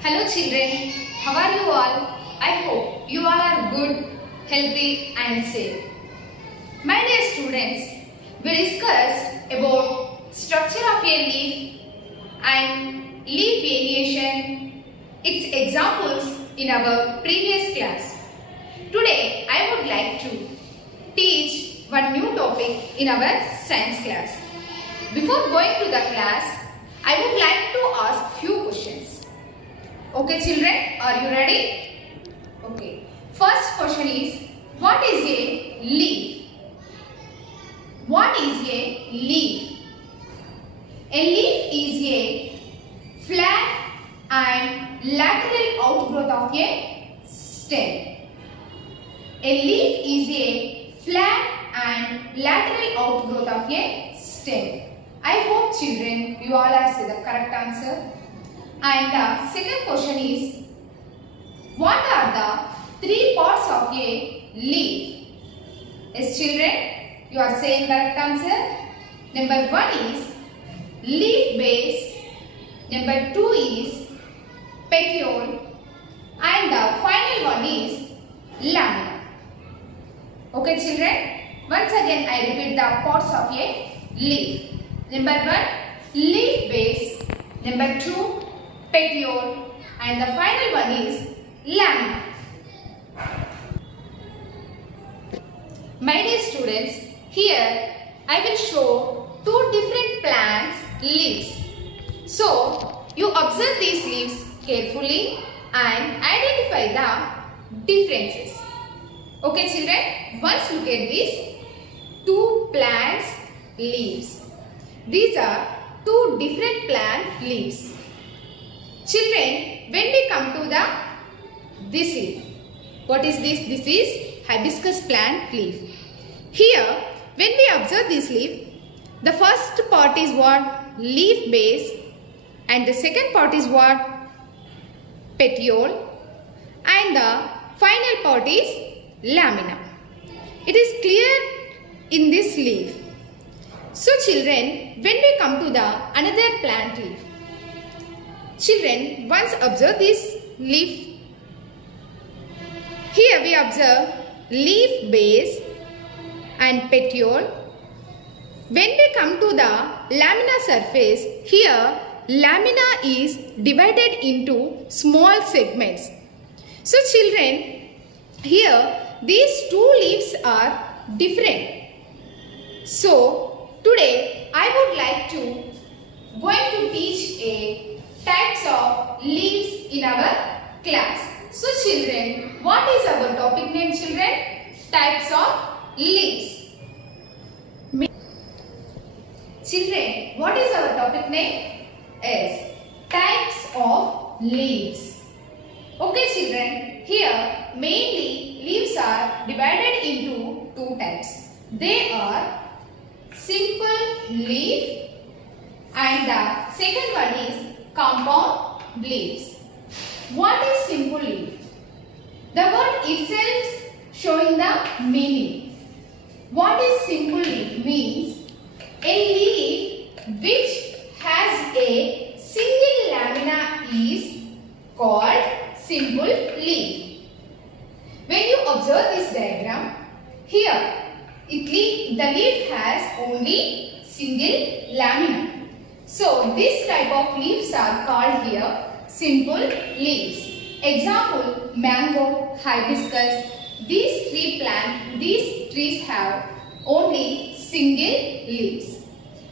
Hello children, how are you all? I hope you all are good, healthy and safe. My dear students, we discussed about structure of a leaf and leaf variation, its examples in our previous class. Today I would like to teach one new topic in our science class. Before going to the class, I would like to ask few questions. Okay children, are you ready? Okay. First question is, what is a leaf? What is a leaf? A leaf is a flat and lateral outgrowth of a stem. A leaf is a flat and lateral outgrowth of a stem. I hope children you all have said the correct answer. And the second question is, what are the three parts of a leaf? Yes children, you are saying correct answer. Number 1 is leaf base, number 2 is petiole, and the final one is lamina. Okay children, once again I repeat the parts of a leaf. Number 1 leaf base, number 2 petiole, and the final one is lamina. My dear students, here I will show two different plants leaves. So you observe these leaves carefully and identify the differences. Okay children, once look at these two plants leaves. These are two different plant leaves. Children, when we come to this leaf, what is this? This is hibiscus plant leaf. Here, when we observe this leaf, the first part is what? Leaf base, and the second part is what? Petiole, and the final part is lamina. It is clear in this leaf. So children, when we come to the another plant leaf, children, once observe this leaf. Here we observe leaf base and petiole. When we come to the lamina surface, here lamina is divided into small segments. So children, here these two leaves are different. So today I would like to teach a types of leaves in our class. So children, what is our topic name children? Types of leaves. Children, what is our topic name? Is types of leaves. Okay children, here mainly leaves are divided into two types. They are simple leaf and the second one is compound leaves. What is simple leaf? The word itself showing the meaning. What is simple leaf means? A leaf which has a single lamina is called simple leaf. When you observe this diagram, here the leaf has only single lamina. So this type of leaves are called here simple leaves. Example, mango, hibiscus. These trees have only single leaves.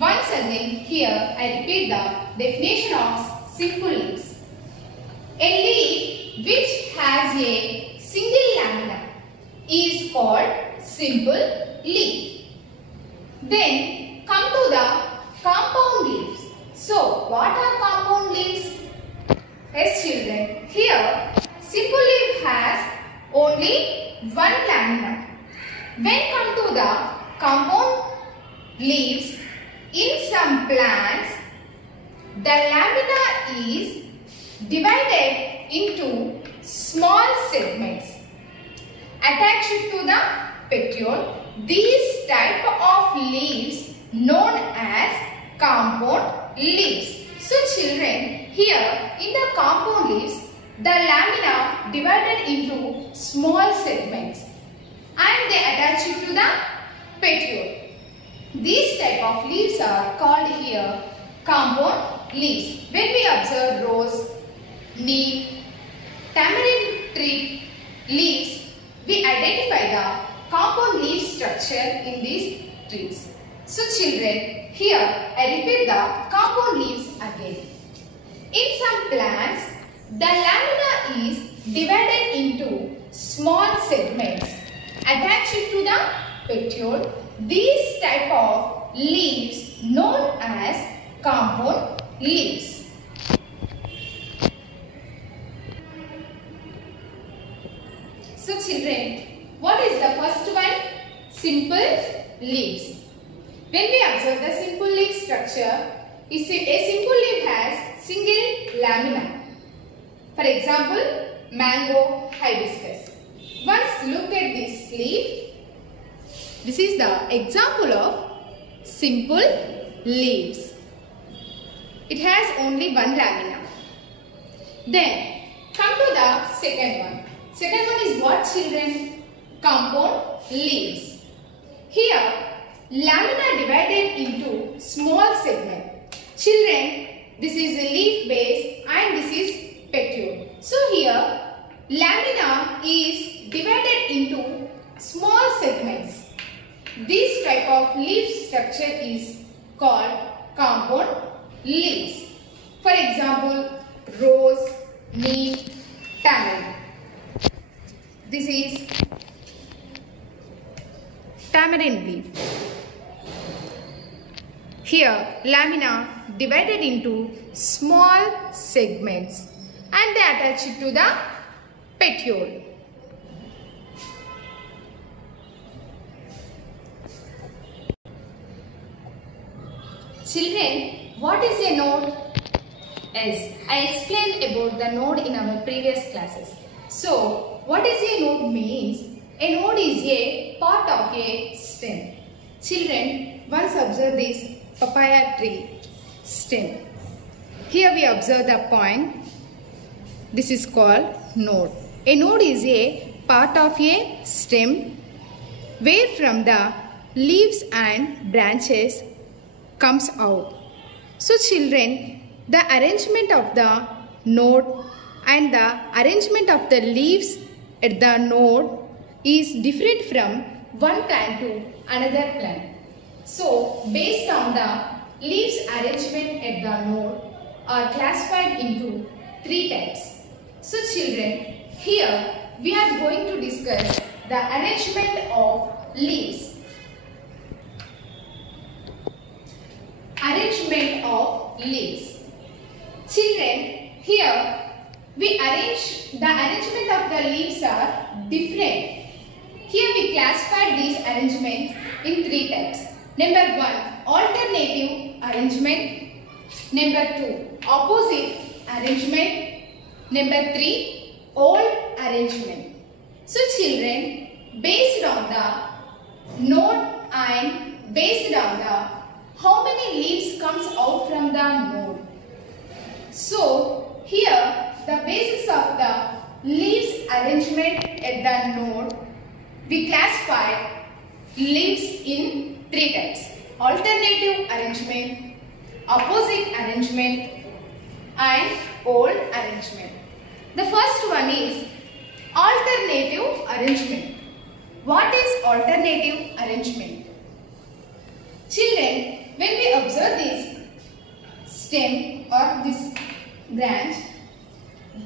Once again, here I repeat the definition of simple leaves. A leaf which has a single lamina is called simple leaf. Then come to the compound leaves. So what are compound leaves? Yes children, here simple leaf has only one lamina. When come to the compound leaves, in some plants the lamina is divided into small segments attached to the petiole. These type of leaves known as compound leaves. So children, here in the compound leaves the lamina divided into small segments and they attach it to the petiole. These type of leaves are called here compound leaves. When we observe rose, neem, tamarind tree leaves, we identify the compound leaf structure in these trees. So children, here I repeat the compound leaves again. In some plants, the lamina is divided into small segments attached to the petiole. These type of leaves known as compound leaves. So children, what is the first one? Simple leaves. When we observe the simple leaf structure, a simple leaf has single lamina. For example, mango, hibiscus. Once look at this leaf. This is the example of simple leaves. It has only one lamina. Then come to the second one. Second one is what, children? Compound leaves. Here lamina divided into small segment. Children, this is a leaf base and this is petiole. So here lamina is divided into small segments. This type of leaf structure is called compound leaves. For example, rose, neem, tamarind. This is tamarind leaf. Here lamina divided into small segments and they attach it to the petiole. Children, what is a node? Yes, I explained about the node in our previous classes. So, what is a node means? A node is a part of a stem. Children, once observe this papaya tree stem. Here we observe the point. This is called node. A node is a part of a stem where from the leaves and branches comes out. So children, the arrangement of the node and the arrangement of the leaves at the node is different from one plant to another plant. So based on the leaves arrangement at the node are classified into three types. So children, here we are going to discuss the arrangement of leaves. Arrangement of leaves. Children, here the arrangement of the leaves are different. Here we classify these arrangements in three types. Number 1, alternative arrangement. Number 2, opposite arrangement. Number 3, old arrangement. So children, based on the node and based on the how many leaves comes out from the node. So here the basis of the leaves arrangement at the node, we classify leaves in three types: alternative arrangement, opposite arrangement and old arrangement. The first one is alternative arrangement. What is alternative arrangement? Children, when we observe this stem or this branch,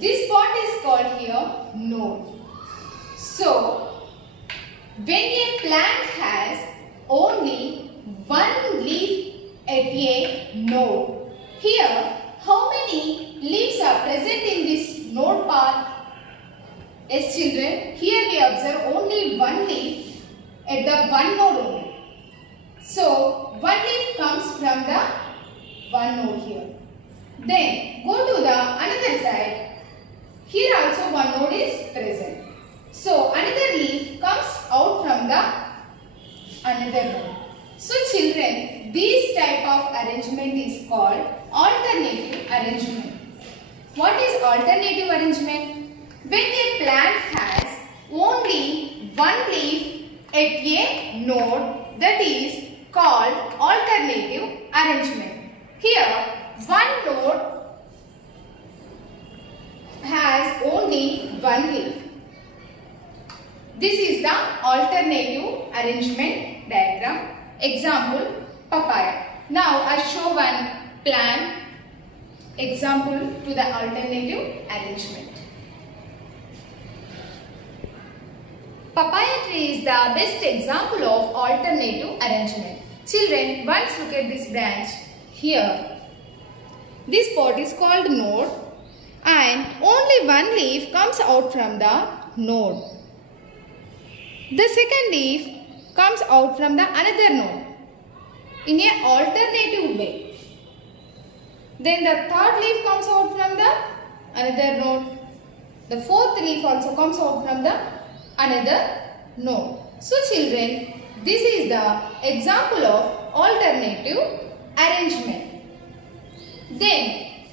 this part is called here node. So, when a plant has only one leaf at a node, here how many leaves are present in this node part? Yes children, here we observe only one leaf at the one node only. So, one leaf comes from the one node here. Then, go to the another side. Here also one node is present. So, another leaf comes out from the another node. So, children, this type of arrangement is called alternative arrangement. What is alternative arrangement? When a plant has only one leaf at a node, that is called alternative arrangement. Here, one node has only one leaf. This is the alternative arrangement diagram. Example, papaya. Now I show one plant example to the alternative arrangement. Papaya tree is the best example of alternative arrangement. Children, once look at this branch here. This pot is called node and only one leaf comes out from the node. The second leaf comes out from the another node in an alternative way. Then the third leaf comes out from the another node. The fourth leaf also comes out from the another node. So children, this is the example of alternative arrangement. Then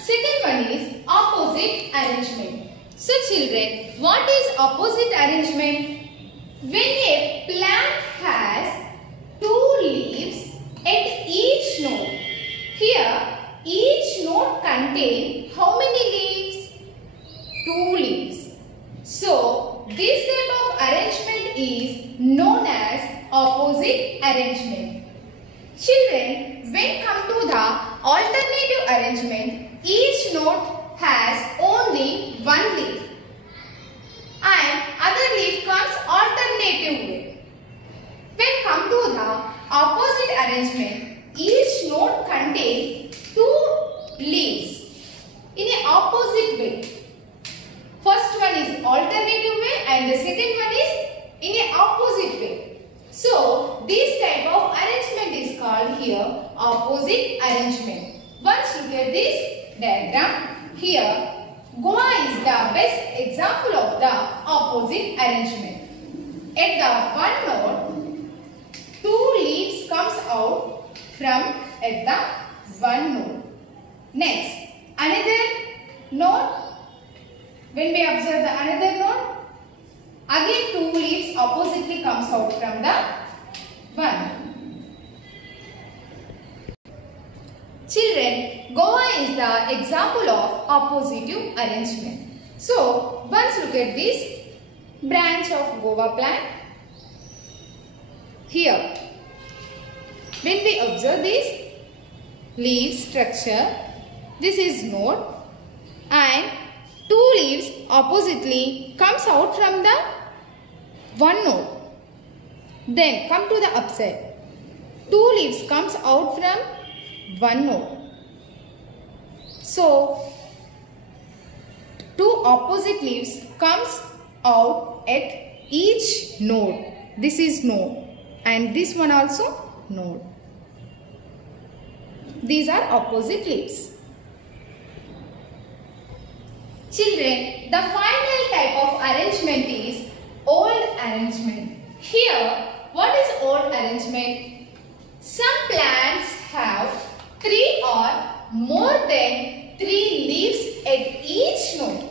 second one is opposite arrangement. So children, what is opposite arrangement? When a plant has two leaves at each node. Here, each node contains how many leaves? Two leaves. So, this type of arrangement is known as opposite arrangement. Children, when come to the alternative arrangement, each node has only one leaf and other leaf comes alternative way. When come to the opposite arrangement, each node contains two leaves in an opposite way. First one is alternative way and the second one is in an opposite way. So, this type of arrangement is called here opposite arrangement. Once look at this diagram. Here, Goa is the best example of the opposite arrangement. At the one node, two leaves comes out from at the one node. Next, another node. When we observe the another node, again two leaves oppositely comes out from the one. Children, Goa is the example of oppositive arrangement. So, once look at this branch of Goa plant. Here, when we observe this leaf structure, this is node and two leaves oppositely comes out from the one node. Then come to the upside. Two leaves comes out from one node. So, two opposite leaves comes out at each node. This is node and this one also node. These are opposite leaves. Children, the final type of arrangement is old arrangement. Here, what is old arrangement? Some plants have three or more than three leaves at each node.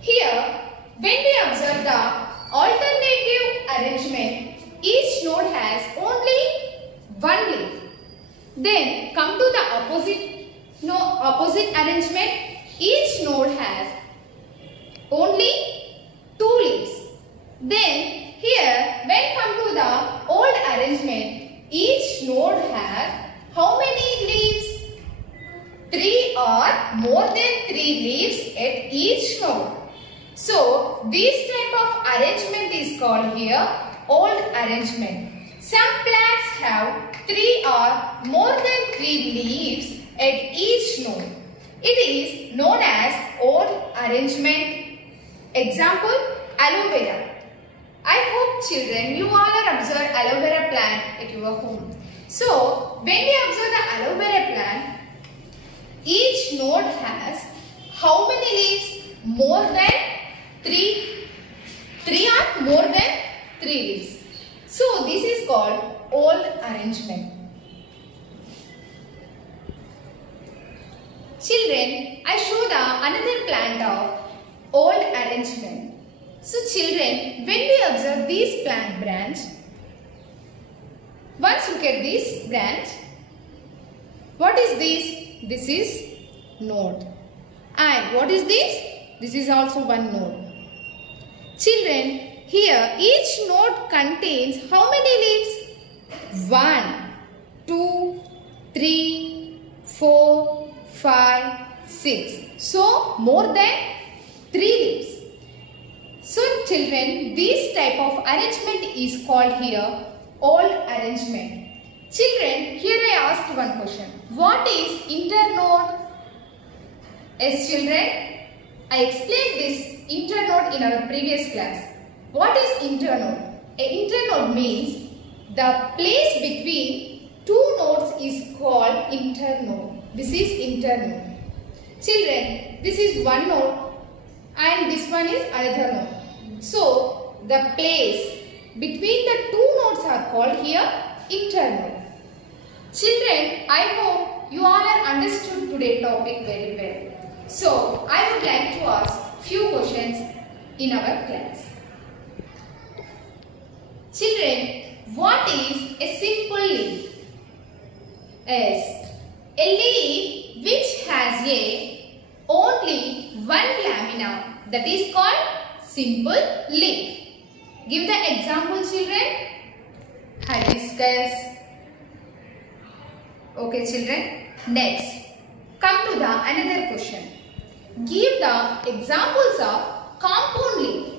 Here, when we observe the alternative arrangement, each node has only one leaf. Then come to the opposite arrangement. Each node has only two leaves. Then here, when come to the old arrangement, each node has how many leaves? Three or more than three leaves at each node. So, this type of arrangement is called here old arrangement. Some plants have three or more than three leaves at each node. It is known as old arrangement. Example, aloe vera. I hope children you all are observed aloe vera plant at your home. So, when we observe the aloe vera plant, each node has how many leaves? More than three or more than three leaves. So, this is called old arrangement. children, I show the another plant of old arrangement. So children, when we observe this plant branch, once look at this branch, what is this? This is node. And what is this? This is also one node. Children, here each node contains how many leaves? 1, 2, 3, 4, 5, 6. So, more than 3 leaves. So, children, this type of arrangement is called here old arrangement. Children, here I asked one question. What is internode? Yes, children, I explained this internode in our previous class. What is internode? An internode means the place between two nodes is called internode. This is internode. Children, this is one node and this one is another node. So, the place between the two nodes are called here internode. Children, I hope you all have understood today's topic very well. So, I would like to ask few questions in our class. Children, what is a simple leaf? Yes, a leaf which has only one lamina, that is called simple leaf. Give the example, children. Hibiscus. Okay, children. Next, come to the another question. Give the examples of compound leaf.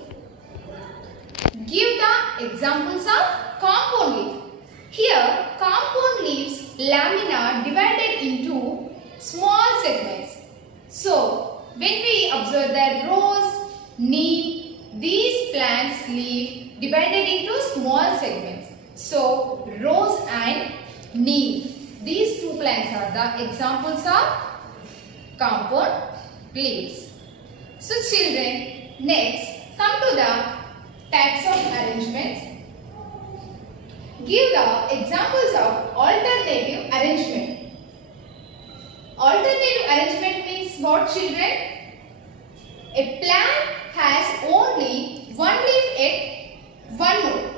Give the examples of compound leaf. Here, compound leaves lamina divided into small segments. So, when we observe the rose, neem, these plants leaf divided into small segments. So, rose and neem, these two plants are the examples of compound leaves. So, children, next come to the types of arrangements. Give the examples of alternative arrangement. Alternative arrangement means what, children? A plant has only one leaf at one node.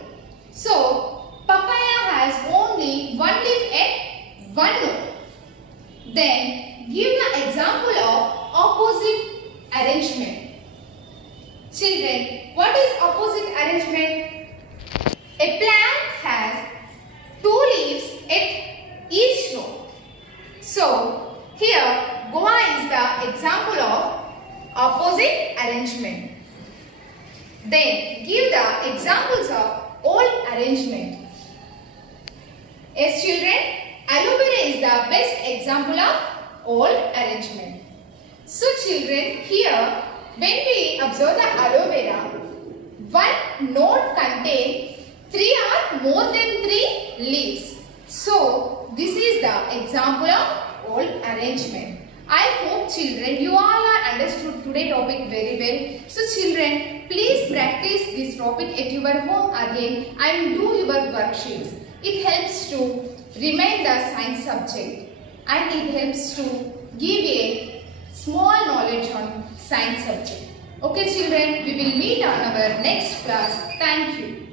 So, papaya has only one leaf at one node. Then, give the example of opposite arrangement. Children, what is opposite arrangement? A plant has two leaves at each node. So, here Goa is the example of opposite arrangement. Then, give the examples of old arrangement. Yes, children, aloe vera is the best example of old arrangement. So, children, here when we observe the aloe vera, one node contains 3 or more than 3 leaves. So, this is the example of old arrangement. I hope, children, you all are understood today's topic very well. So, children, please practice this topic at your home again and do your worksheets. It helps to remain the science subject and it helps to give a small knowledge on science subject. Okay, children, we will meet on our next class. Thank you.